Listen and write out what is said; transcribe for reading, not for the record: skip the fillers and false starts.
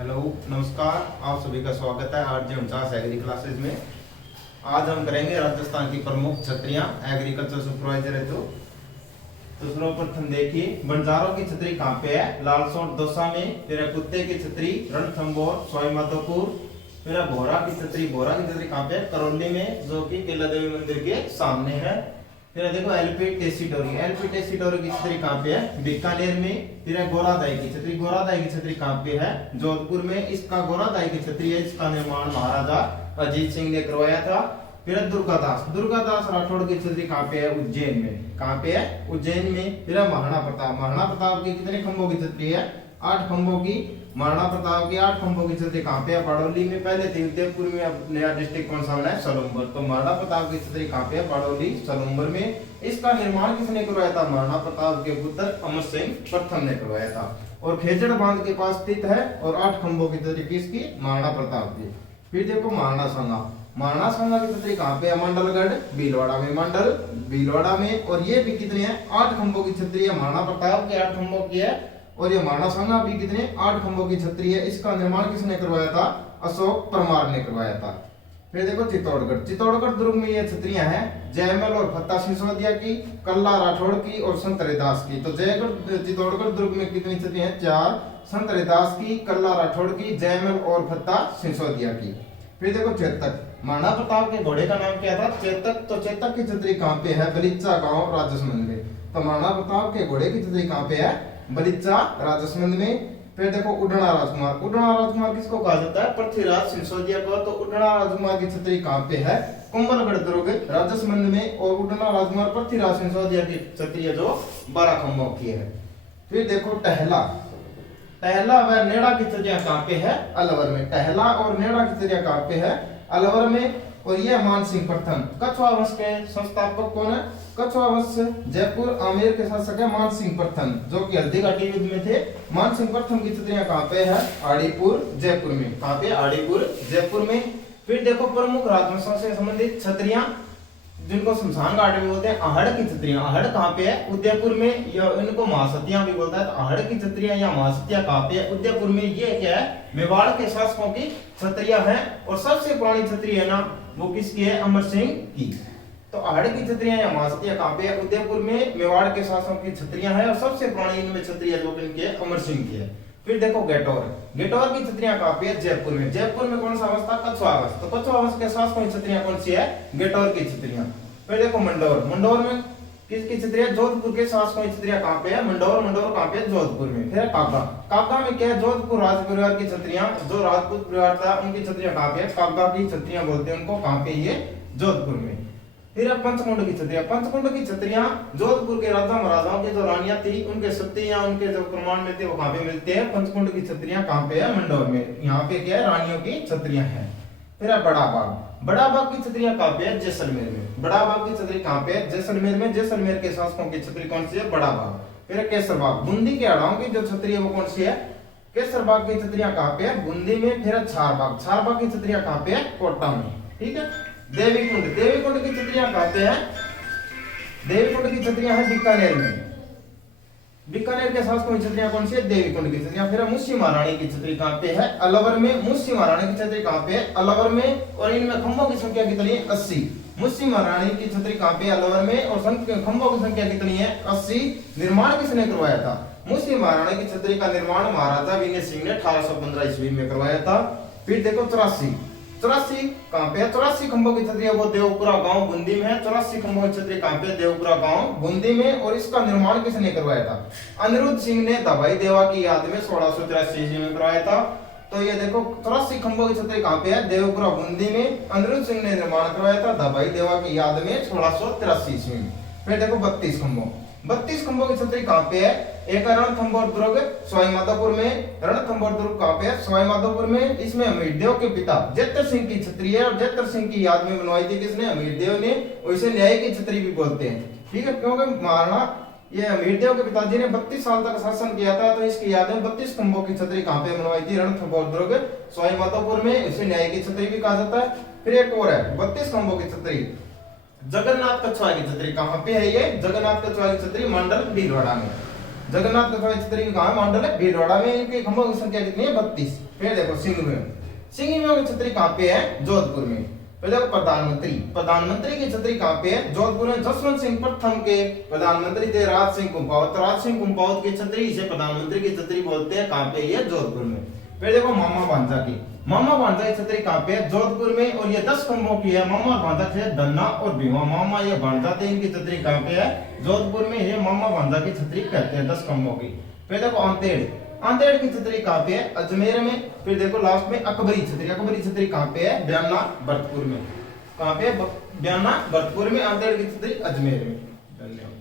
Hello नमस्कार, आप सभी का स्वागत है RJ49 एग्री क्लासेज में। आज हम करेंगे राजस्थान की प्रमुख छतरियां एग्रीकल्चर सुपरवाइजर है। तो सर्वप्रथम देखिए, बंजारों की छतरी कहाँ पे है? लालसोट दौसा में। फिर है कुत्ते की छतरी रणथंभौर सवाई माधोपुर। फिर है भोरा की छतरी कहाँ पे है? करौली में, जो कि केला देवी मंदिर के सामने है। फिर है देखो एलपी टेसीडोरी की छतरी कहाँ पे है? बीकानेर में। फिर है गोरादाई की छतरी कहाँ पे है? जोधपुर में। इसका गोरादाई की छतरी है, इसका निर्माण महाराजा अजीत सिंह ने करवाया था। फिर है दुर्गादास राठौड़ की छतरी कहाँ पे है? उज्जैन में। कहाँ पे है? उज्जैन में। फिर है महाराणा प्रताप की कितने खंभों की छतरी है? 8 खंभों की। महाराणा प्रताप की 8 खंभों की छतरी कहाँ पे है? बारडोली में। पहले थी उदयपुर में, अब नया डिस्ट्रिक्ट कौन सा बना है? सलूम्बर। तो महाराणा प्रताप की छतरी कहाँ पे है? बारडोली सलूम्बर में। इसका निर्माण किसने करवाया था? महाराणा प्रताप के पुत्र अमर सिंह प्रथम ने करवाया था। और खेजड़ बांध के पास स्थित है। और 8 खंभों की छतरी किसकी? महाराणा प्रताप की। फिर देखो महाराणा सांगा की छतरी कहाँ पे है? मंडलगढ़ भीलवाड़ा में। और ये भी कितनी है? 8 खंभों की छतरी है। महाराणा प्रताप के 8 खंभों की है। और ये महाराणा सांगा भी कितने? 8 खंभों की छतरी है। इसका निर्माण किसने करवाया था? अशोक परमार ने करवाया था। फिर देखो चित्तौड़गढ़ दुर्ग में ये छतरियां हैं जयमल और फत्ता सिसोदिया की, कल्ला राठौड़ की और संत रैदास की। तो चित्तौड़गढ़ दुर्ग में कितनी छतरियां हैं? 4। संत रैदास की, कल्ला राठौड़ की, जयमल और फत्ता सिसोदिया की। फिर देखो चेतक, महाराणा प्रताप के घोड़े का नाम क्या था? चेतक। तो चेतक की छतरी कहाँ पे है? बलिच्चा गांव राजसमंद में। तो महाराणा प्रताप के घोड़े की छतरी कहाँ पे है? बलिच्चा राजसमंद में। फिर देखो उडना राजकुमार किसको कहा जाता है? पृथ्वीराज सिसोदिया को। तो उडना राजकुमार की छतरी कहाँ पे है? कुंभलगढ़ दुर्ग राजसमंद में। और उडना राजकुमार पृथ्वीराज सिसोदिया की छतरी है, जो 12 खंभों की है। फिर देखो टहला व नेड़ा की छतरियां कहाँ पे है? अलवर में। टहला और नेड़ा की छतरियां कहाँ पे है? अलवर में। और ये मानसिंह प्रथम, कछुआ वंश के संस्थापक कौन है? कछुआ वंश जयपुर आमेर के शासक है मानसिंह प्रथम, जो कि हल्दी घाटी युद्ध में थे। मानसिंह प्रथम की छतरियां कहाँ पे है? आड़ीपुर जयपुर में। कहाँ पे? आड़ीपुर जयपुर में। फिर देखो प्रमुख राजवंशों से संबंधित छतरियां, जिनको शमशान घाट भी बोलते हैं। आहड़ की छतरियां, आहड़ कहाँ पे है? उदयपुर में। या इनको महासतियां भी बोलता है। तो आहड़ की छतरियां या महासतियां कहाँ पे है? उदयपुर में। ये क्या है? मेवाड़ के शासकों की छतरियां हैं। और सबसे पुरानी छतरी है ना, वो किसकी है? अमर सिंह की। तो आहड़ की छतरियां या महासतियां कहाँ पे है? उदयपुर में। मेवाड़ के शासकों की छतरियां हैं। और सबसे पुरानी इनमें छतरी है जो कि इनकी है? अमर सिंह की है। फिर देखो गेटौर की छतरियां कहाँ पे है? जयपुर में। जयपुर में कौन सा वंश था? कछुआ वंश। तो कछुआ वंश के शासकों की छतरियां कौन सी है? गेटौर की छतरियां। फिर देखो मंडौर में किसकी छतरी है? जोधपुर के शासकों की छतरियां कहाँ पे है? मंडौर कहाँ पे है? जोधपुर में। फिर काका में क्या है? जोधपुर राज परिवार की छतरियां, जो राजपूत परिवार था उनकी छतरियां कहाँ पे है? काका की छतरियां बोलते हैं उनको। कहाँ पे? ये जोधपुर में। फिर पंचकुंड की छतरियां जोधपुर के राजा महाराजाओं की जो रानियां थी, उनके सत्य या उनके जो प्रमाण मिलते हैं वो कहाँ पे मिलते हैं? पंचकुंड की छतरियां कहाँ पे है? मंडौर में। यहाँ पे क्या है? रानियों की छतरियां हैं। फिर बड़ा बाग की छतरियां कहाँ पे है? जैसलमेर में। बड़ा बाग की छतरी कहाँ पे है? जैसलमेर में। जैसलमेर के शासकों की छतरी कौन सी है? बड़ा बाग। फिर केसरबाग, बूंदी के अड़ाओं की जो छतरी है वो कौन सी है? केसरबाग की छतरियां कहाँ पे है? बूंदी में। फिर छारबाग की छतरियां कहाँ पे है? कोटा में। ठीक है। देवीकुंड की छतरियां कहाँ पे है? देवीकुंड की छतरियां है बीकानेर में। बीकानेर के शासकों की छतरियां कौन सी है? देवीकुंड की छतरियां। फिर मुंशी महारानी की छतरी कहाँ पे है? अलवर में। मुंशी महारानी की छतरी कहाँ पे है? अलवर में। और इनमें खंभों की संख्या कितनी है? 80। मुंशी महारानी की छतरी कहाँ पे है? अलवर में। और खंभों की संख्या कितनी है? 80। निर्माण किसने करवाया था? मुंशी महारानी की छतरी का निर्माण महाराजा विनय सिंह ने 1815 ईस्वी में करवाया था। फिर देखो 84 कहाँ पे है? 84 खंभों की छतरी है वो देवपुरा गांव बूंदी में है। 84 खंभों की छतरी कहाँ पे? देवपुरा गांव बूंदी में। और इसका निर्माण किसने करवाया था? अनिरुद्ध सिंह ने दवाई देवा की याद में 1683 ईस्वी में करवाया था। तो ये देखो 84 खंभों की छतरी कहाँ पे है? देवपुरा बूंदी में। अनिरुद्ध सिंह ने निर्माण करवाया था दवाई देवा की याद में 1683 ईस्वी में। फिर देखो 32 खंभों की छतरी कहाँ पे है? एक रणथंभौर दुर्ग सवाई माधोपुर में। रणथंभौर दुर्ग कहाँ पे है? सवाई माधोपुर में। इसमें अमीरदेव के पिता जेतर सिंह की छतरी है। और जेतर सिंह की याद में बनवाई थी किसने? अमीरदेव ने। और इसे न्याय की छतरी भी बोलते हैं। ठीक है, क्योंकि महाराणा ये अमीरदेव के पिताजी ने 32 साल तक शासन किया था। तो इसकी याद में 32 खंभों की छतरी कहाँ पे बनवाई थी? रणथंभौर दुर्ग सवाई माधोपुर में। इसे न्याय की छतरी भी कहा जाता है। फिर एक और है 32 खंभों की छतरी जगन्नाथ कछुआ की छतरी। कहाँ पे है ये? जगन्नाथ कछुआ की छतरी मंडल भीलवाड़ा में। जगन्नाथ कथवा छतरी का कहाँ मंडल है? भीलवाड़ा में। इनके खंभों की संख्या कितनी है? 32। फिर देखो सिंह में छतरी कहाँ पे है? जोधपुर में। फिर देखो प्रधानमंत्री की छतरी कहाँ पे है? जोधपुर में। जसवंत सिंह प्रथम के प्रधानमंत्री थे राज सिंह कुंपावत। राज सिंह कुंपावत की छतरी से प्रधानमंत्री की छतरी बोलते हैं, कहाँ पे? ये जोधपुर में। फिर देखो मामा भांजा की छतरी कहाँ पे है? जोधपुर में। और ये 10 खंभों की है। मामा भांजा थे धन्ना और भीमा। मामा ये भांजा थे, इनकी छतरी कहाँ पे है? जोधपुर में। ये मामा भांजा की छतरी कहते हैं 10 खंभों की। फिर देखो अंतेड़ की छतरी कहाँ पे है? अजमेर में। फिर देखो लास्ट में अकबरी छतरी कहाँ पे है? बयाना भरतपुर में। कहाँ पे? बयाना भरतपुर में। अंतेड़ की छतरी अजमेर में। धन्यवाद।